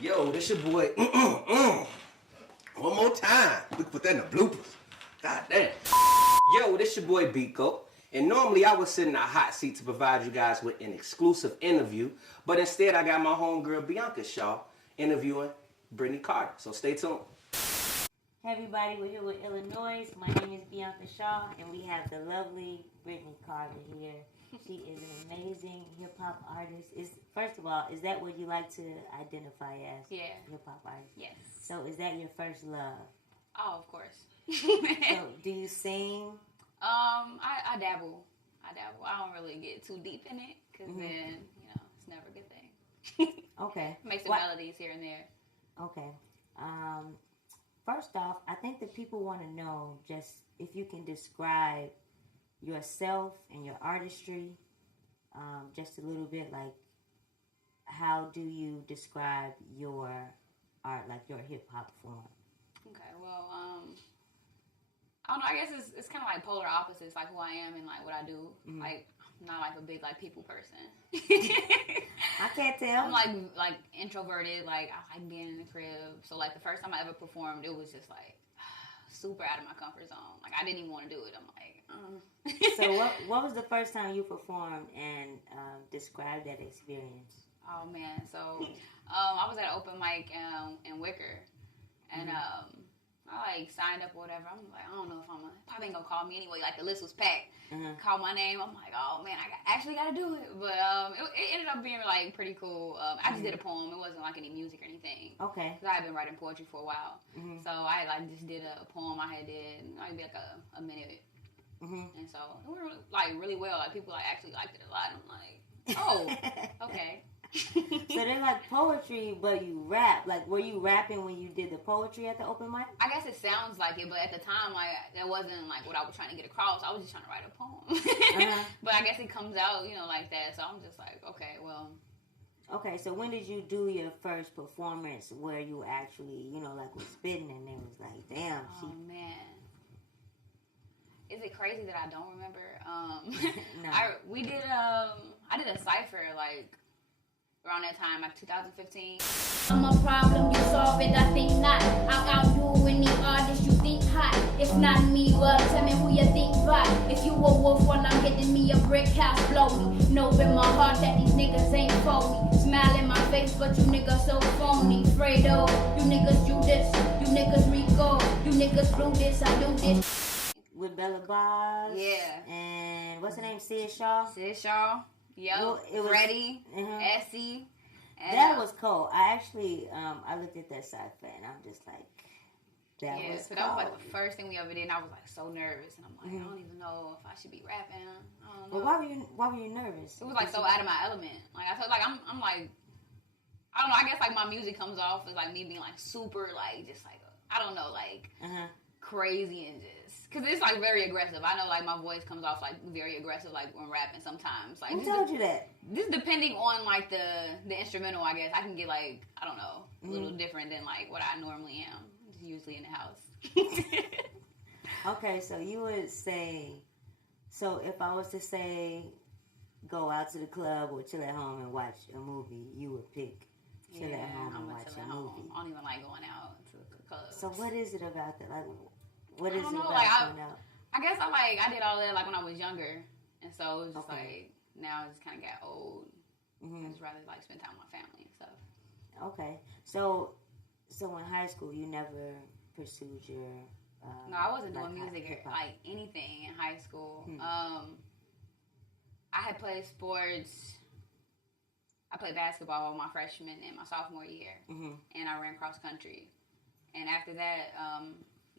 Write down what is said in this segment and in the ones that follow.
Yo, this your boy. One more time. We can put that in the bloopers. God damn. Yo, this your boy Biko. And normally I would sit in a hot seat to provide you guys with an exclusive interview, but instead I got my homegirl Bianca Shaw interviewing Brittney Carter. So stay tuned. Hey everybody, we're here with iLLANOiZE. My name is Bianca Shaw, and we have the lovely Brittney Carter here. She is an amazing hip-hop artist. First of all, is that what you like to identify as? Yeah. Hip-hop artist? Yes. So is that your first love? Oh, of course. So do you sing? I dabble. I don't really get too deep in it, because then, it's never a good thing. Okay. Make some melodies here and there. Okay. First off, I think that people want to know just if you can describe yourself and your artistry, just a little bit, like how do you describe your art, like your hip-hop form? Okay, well, I don't know, I guess it's kind of like polar opposites, like who I am and like what I do. Like, I'm not like a big like people person. I can't tell. I'm like introverted, like I like being in the crib. So like the first time I ever performed, it was just like super out of my comfort zone. Like I didn't even want to do it. I'm like, So what was the first time you performed, and describe that experience? Oh man, so I was at an open mic in Wicker, and I like signed up or whatever. I'm like, I don't know if probably ain't gonna call me anyway. Like the list was packed. Called my name. I'm like, oh man, I actually got to do it. But it ended up being like pretty cool. I just did a poem. It wasn't like any music or anything. Okay. Cause I had been writing poetry for a while. So I like just did a poem I had did maybe like a minute. And so it went like really well. Like people like actually liked it a lot. I'm like, oh, okay. So they're like poetry, but you rap. Like, were you rapping when you did the poetry at the open mic? I guess it sounds like it, but at the time, like, that wasn't, like, what I was trying to get across. I was just trying to write a poem. But I guess it comes out, like that. So I'm just like, okay, well. Okay, so when did you do your first performance where you actually, like, was spitting and it was like, damn. Oh, man. Is it crazy that I don't remember? No. I did a cypher, like, around that time, like 2015. I'm a problem, you solve it, I think not. I'll outdo any artist you think hot. If not me, well, tell me who you think by. If you a wolf while I'm hitting me a brick house, blow me. Know in my heart that these niggas ain't for me. Smile in my face, but you niggas so phony. Fredo, you niggas do this, you niggas Rico, you niggas do this, I do this. With Bella Boss. Yeah. And what's her name? Sid Shaw? Sid Shaw. Yep. Well, it was Freddie, Essie. That was cool. I actually, I looked at that cipher and I'm just like, that was so cool. that was like the first thing we ever did, and I was like so nervous, and I'm like, I don't even know if I should be rapping. I don't know. Well, why were you nervous? It was like so out of my element. Like I felt like I'm like, I don't know. I guess like my music comes off as like me being like super like just like I don't know like crazy and just. Because it's, like, very aggressive. I know, like, my voice comes off, like, very aggressive, like, when rapping sometimes. Like, who told you that? Just depending on, like, the instrumental, I guess. I can get, like, I don't know, a little different than, like, what I normally am. Just usually in the house. Okay, so you would say, so if I was to say, go out to the club or chill at home and watch a movie, you would pick chill at home and watch a movie. I don't even like going out to the club. So what is it about that? Like, what is I don't it know, about like, going out? I guess I did all that, like, when I was younger. And so it was just, like, now I just kind of got old. I just rather, like, spend time with my family and stuff. Okay. So in high school, you never pursued your... no, I wasn't doing like, music or, hip-hop. like, anything in high school. I had played sports. I played basketball my freshman and my sophomore year. And I ran cross country. And after that...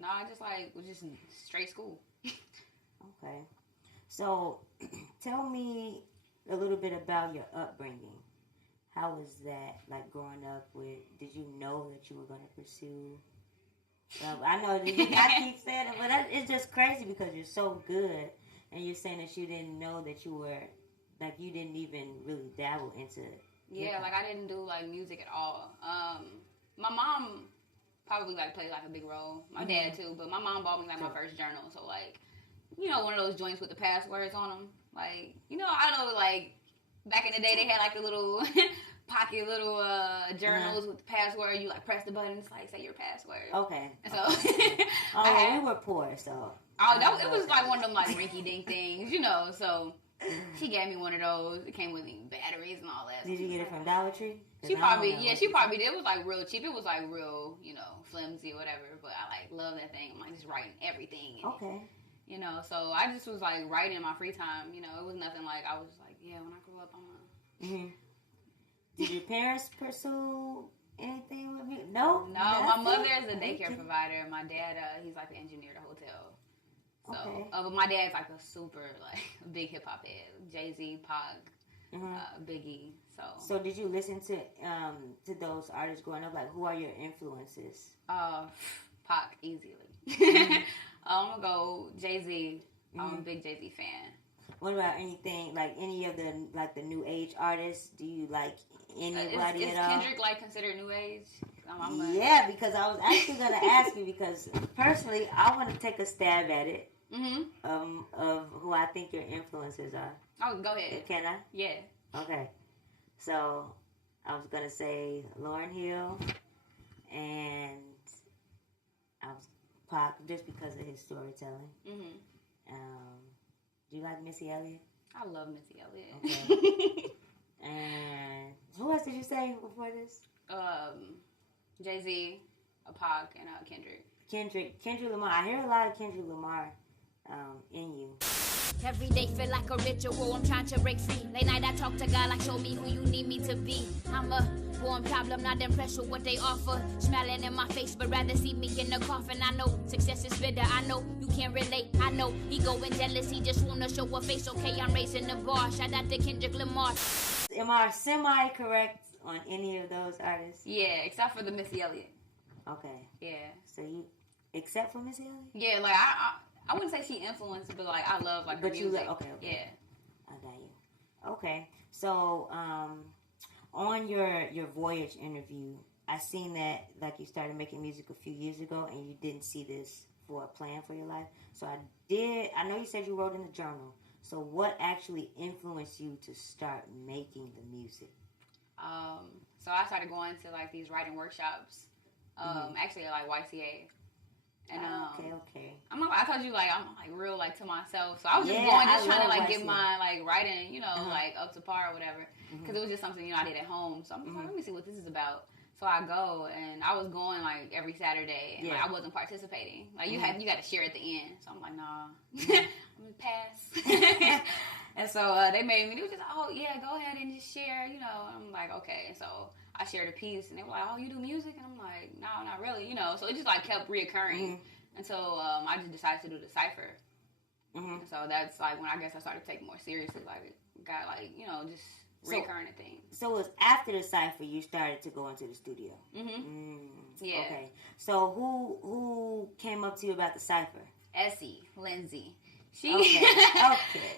no, I just was just straight school. Okay. So, tell me a little bit about your upbringing. How was that, like, growing up with, did you know that you were going to pursue, I know that I keep saying it, but it's just crazy because you're so good, and you're saying that you didn't know that you were, like, you didn't even really dabble into Yeah, like, I didn't do, like, music at all. My mom... probably, like, played, like, a big role. My dad, too. But my mom bought me, like, my first journal. So, like, one of those joints with the passwords on them. Like, I know, like, back in the day, they had, like, the little pocket little journals with the password. You like press the button, it's like say your password. Okay. And so We were poor, so. It was like one of them like rinky dink things, you know. So she gave me one of those. It came with batteries and all that. Did you get it from Dollar Tree? She probably did. It was like real cheap. It was like real, you know, flimsy or whatever. But I like love that thing. I'm like just writing everything. And, okay. You know, so I just was like writing in my free time. You know, it was nothing like I was like, yeah, when I grow up, I'm gonna. Did your parents pursue anything with you? No. No, my mother is a daycare provider. My dad, he's like an engineer at a hotel. So, okay. But my dad's like a super like a big hip hop head. Jay-Z, Pac, Biggie. So did you listen to those artists growing up? Like, who are your influences? Pac easily. I'm gonna go Jay-Z. I'm a big Jay-Z fan. What about anything like any of the new age artists? Do you like anybody at all? Is Kendrick like considered new age? Yeah, because I was actually gonna ask you because personally I want to take a stab at it. Of who I think your influences are. Oh, go ahead. Can I? Yeah. Okay. So I was gonna say Lauryn Hill, and I was Pac just because of his storytelling. Do you like Missy Elliott? I love Missy Elliott. Okay. And who else did you say before this? Jay-Z, Pac, and Kendrick Lamar. I hear a lot of Kendrick Lamar in you. Every day feel like a ritual, I'm trying to break free. Late night I talk to God like show me who you need me to be. I'm a born problem, not impressed with what they offer. Smiling in my face, but rather see me in the coffin. I know success is bitter, I know you can't relate. I know ego and jealousy just wanna show a face. Okay, I'm raising the bar, shout out to Kendrick Lamar. Am I semi-correct on any of those artists? Yeah, except for the Missy Elliott. Okay. Yeah. So you, except for Missy Elliott? Yeah, like I wouldn't say she influenced, but like I love like her music. Okay. Yeah. I got you. Okay. So on your Voyage interview, I seen that like you started making music a few years ago and you didn't see this for a plan for your life. So I know you said you wrote in the journal. So what actually influenced you to start making the music? So I started going to like these writing workshops. Actually like YCA. And okay. I told you like I'm like real like to myself, so I was just going just trying to like get my like writing, you know, like up to par or whatever, because it was just something I did at home. So I'm like, let me see what this is about. So I go and I was going like every Saturday, and like I wasn't participating. Like you got to share at the end. So I'm like, nah, I'm gonna pass. And so they made me. They was just like, oh yeah, go ahead and just share, you know. I'm like, okay. And so I shared a piece, and they were like, oh, you do music? And I'm like, no, not really, you know. So it just like kept reoccurring until I just decided to do the cipher. And so that's like when I guess I started taking more seriously, like got like, you know, just reoccurring things. So it was after the cipher you started to go into the studio. Yeah. Okay. So who came up to you about the cipher? Essie, Lindsay. She Okay.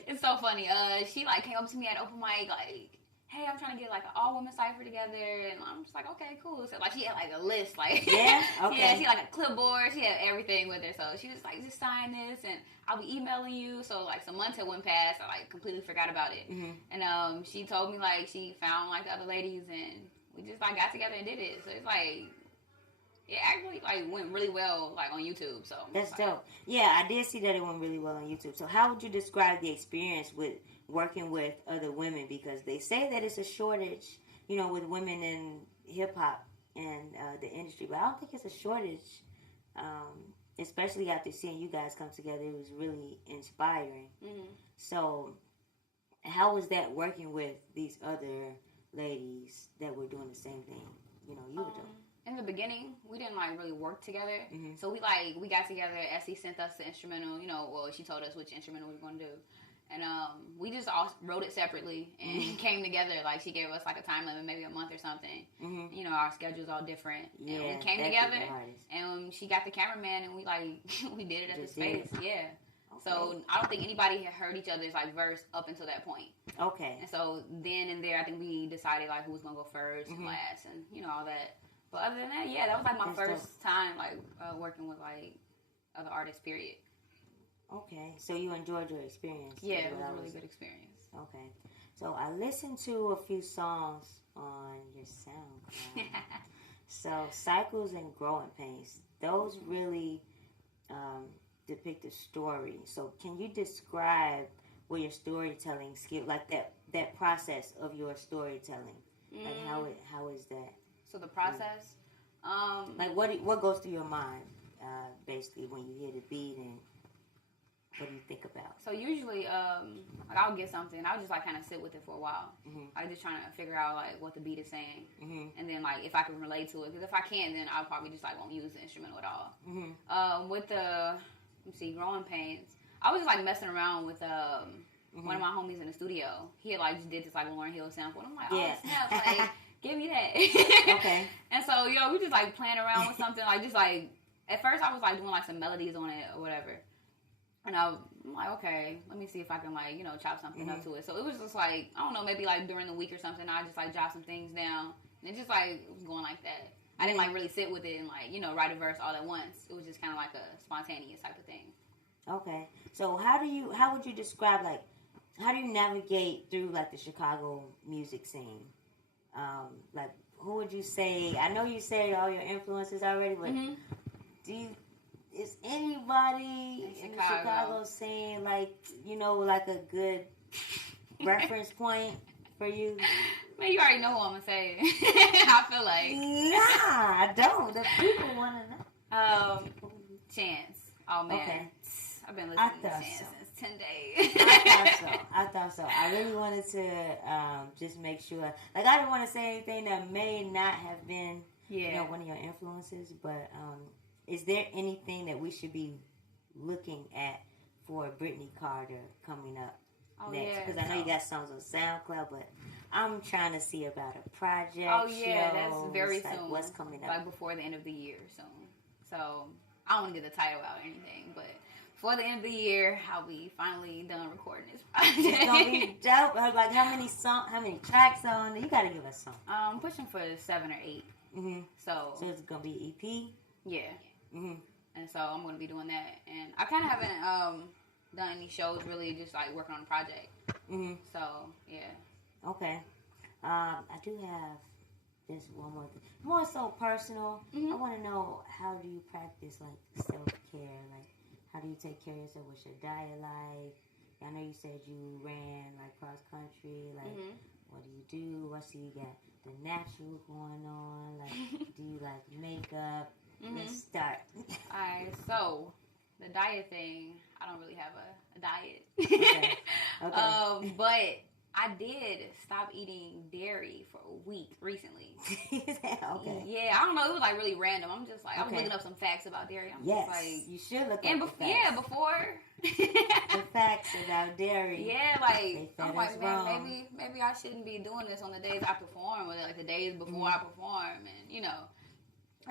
It's so funny. She like came up to me at open mic like, hey, I'm trying to get like an all women cipher together, and I'm just like, okay, cool. So like she had like a list, like yeah, okay. Yeah, she had like a clipboard. She had everything with her, so she was like, just sign this, and I'll be emailing you. So like some months had went past, I like completely forgot about it, and she told me like she found like the other ladies, and we just like got together and did it. So it's like. It actually like went really well like on YouTube, so that's like, dope. Yeah, I did see that it went really well on YouTube. So how would you describe the experience with working with other women? Because they say that it's a shortage, you know, with women in hip hop and the industry, but I don't think it's a shortage. Especially after seeing you guys come together, it was really inspiring. So how was that working with these other ladies that were doing the same thing? You know, you were doing. In the beginning, we didn't like really work together. So we got together. Essie sent us the instrumental. You know, well, she told us which instrumental we were going to do, and we just all wrote it separately and came together. Like she gave us like a time limit, maybe a month or something. You know, our schedules all different, and we came together. And she got the cameraman, and we like we did it at the space. Yeah. Okay. So I don't think anybody had heard each other's like verse up until that point. Okay. And so then and there, I think we decided like who was gonna go first and last, and you know all that. But other than that, yeah, that was like my first time like working with like other artists. Period. Okay, so you enjoyed your experience? Yeah, it was a really good experience. Okay, So I listened to a few songs on your SoundCloud. So Cycles and Growing Pains, those really depict a story. So can you describe what your storytelling skill, like that process of your storytelling? Like how is that? So the process, like what goes through your mind, basically when you hear the beat, and what do you think about? So usually, like I'll get something, I'll just like kind of sit with it for a while. Like just trying to figure out like what the beat is saying, and then like if I can relate to it. Because if I can't, then I'll probably just like won't use the instrumental at all. With the Growing Pains, I was just like messing around with one of my homies in the studio. He had like just did this like Lauryn Hill sample, and I'm like, oh snap, like give me that. Okay. And so we just like playing around with something, like just like at first I was like doing like some melodies on it or whatever. And I'm like, okay, let me see if I can, like, chop something up to it. So it was just like, I don't know, maybe like during the week or something, I just like jot some things down. And it just like, it was going like that. I didn't like really sit with it and like, write a verse all at once. It was just kind of like a spontaneous type of thing. Okay. So how would you describe, like, how do you navigate through like the Chicago music scene? Like, who would you say, I know you said all your influences already, but is anybody in the Chicago scene like like a good reference point for you? Man, you already know who I'm gonna say. I feel like. Nah, I don't. The people want to know. Chance. Oh man. Okay. I've been listening to Chance since 10 days. I thought so. I really wanted to just make sure. Like, I didn't want to say anything that may not have been one of your influences, but is there anything that we should be looking at for Brittney Carter coming up next? Because I know you got songs on SoundCloud, but I'm trying to see about a project. Oh yeah, that's very like soon. What's coming up? Like before the end of the year soon. So I don't want to get the title out or anything, but before the end of the year, I'll be finally done recording this project. It's gonna be dope. Like how many tracks on? You gotta give us some. I'm pushing for 7 or 8. So it's gonna be EP. Yeah. And so I'm going to be doing that. And I kind of haven't done any shows, really, just like working on a project. So, yeah. Okay. I do have this one more thing. More so personal. I want to know, how do you practice like self-care? Like, how do you take care of yourself? What's your diet like? I know you said you ran like cross country. Like, what do you do? I see you got the natural going on. Like, do you like makeup? Let's start. Alright, so the diet thing, I don't really have a diet. Okay. But I did stop eating dairy for a week recently. Okay. Yeah, I don't know. It was like really random. I'm just like, I was looking up some facts about dairy. I'm just like, you should look up the facts. Yeah, before. The facts about dairy. Yeah, like, I'm like, man, wrong. maybe I shouldn't be doing this on the days I perform, or like the days before I perform, and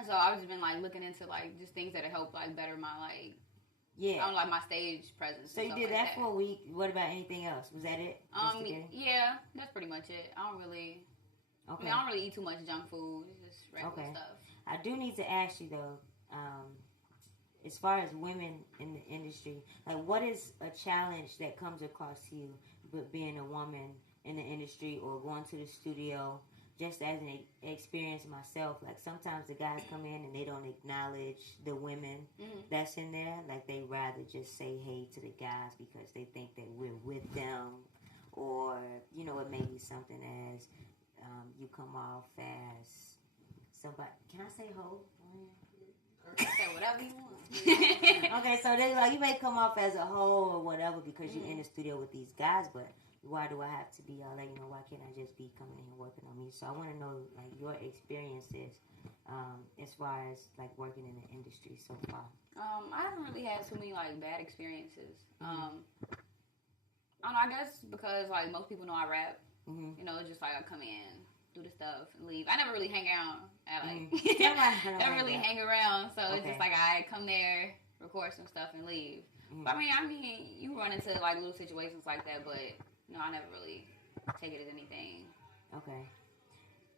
So I've just been like looking into like just things that help like better my like like my stage presence. So you did that for a week. What about anything else? Was that it? Yeah, that's pretty much it. I don't really. Okay. I don't really eat too much junk food. It's just regular stuff. I do need to ask you though, as far as women in the industry, like what is a challenge that comes across you with being a woman in the industry or going to the studio? Just as an experience myself, like sometimes the guys come in and they don't acknowledge the women that's in there. Like they rather just say hey to the guys because they think that we're with them, or it may be something as you come off as somebody. Can I say hoe? Say whatever you want. Okay, so they like you may come off as a hoe or whatever because you're in the studio with these guys, but why do I have to be all like, why can't I just be coming in here working on me? So I want to know, like, your experiences as far as, like, working in the industry so far. I haven't really had too many, like, bad experiences. I don't know, I guess because, like, most people know I rap. It's just like I come in, do the stuff, and leave. I never really hang out at, like, I don't really hang around. So it's just like I come there, record some stuff, and leave. But I mean, you run into, like, little situations like that, but... I never really take it as anything. Okay.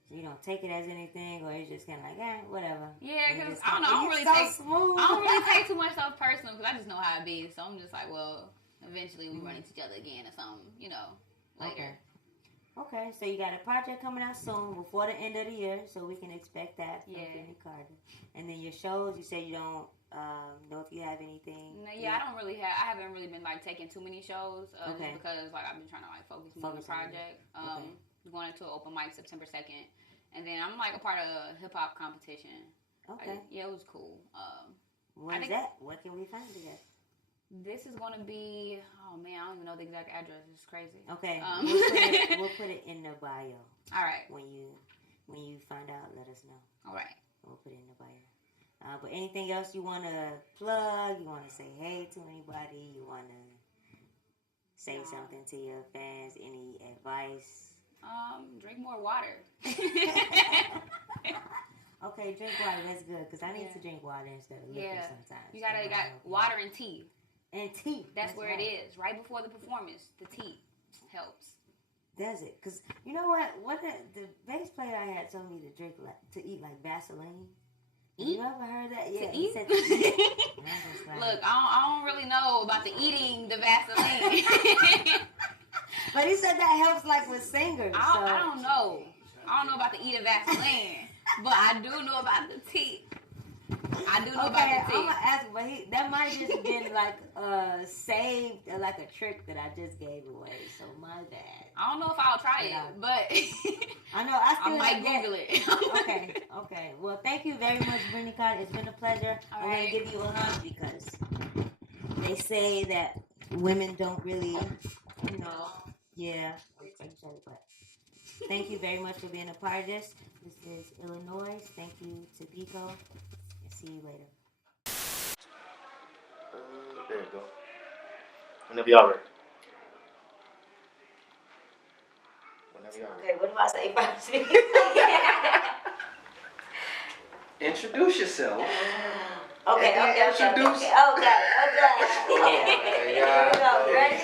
So you don't take it as anything, or it's just kind of like, whatever. Yeah, because I don't know. I don't really take too much stuff personal because I just know how it be. So I'm just like, well, eventually we run into each other again or something, later. Okay. Okay, so you got a project coming out soon before the end of the year, so we can expect that from Brittney Carter. And then your shows, you say you don't know if you have anything. No, yeah, I haven't really been like taking too many shows because like I've been trying to like focus more on the project. Going into an open mic September 2nd, and then I'm like a part of a hip hop competition. Okay. Yeah, it was cool. When's that? Where can we find it at? This is gonna be. Oh man, I don't even know the exact address. It's crazy. Okay. We'll put it in the bio. All right. When you find out, let us know. All right. We'll put it in the bio. But anything else you want to plug? You want to say hey to anybody? You want to say something to your fans? Any advice? Drink more water. Okay, drink water. That's good because I need to drink water instead of liquor sometimes. You got water and tea. And tea. That's where it is. Right before the performance, the tea helps. Does it? Because you know what? What the bass player I had told me to eat like Vaseline. You ever heard that? Yeah. To eat? Said to eat. Like, look, I don't really know about the eating the Vaseline. But he said that helps like with singers. I don't know. I don't know about the eating Vaseline, but I do know about the tea. I do know about the tea. I'm gonna ask him, but that might just been like saved, like a trick that I just gave away. So my bad. I don't know if I'll try it, but I know I might Google it. Okay. Well, thank you very much, Brittney Carter. It's been a pleasure. I'm gonna give you a hug because they say that women don't really, Yeah. But thank you very much for being a part of this. This is iLLANOiZE. Thank you to Pico. And see you later. There you go. Whenever y'all ready. Okay, what do I say first? Introduce yourself. Okay. Introduce. Okay. Here we go. Ready?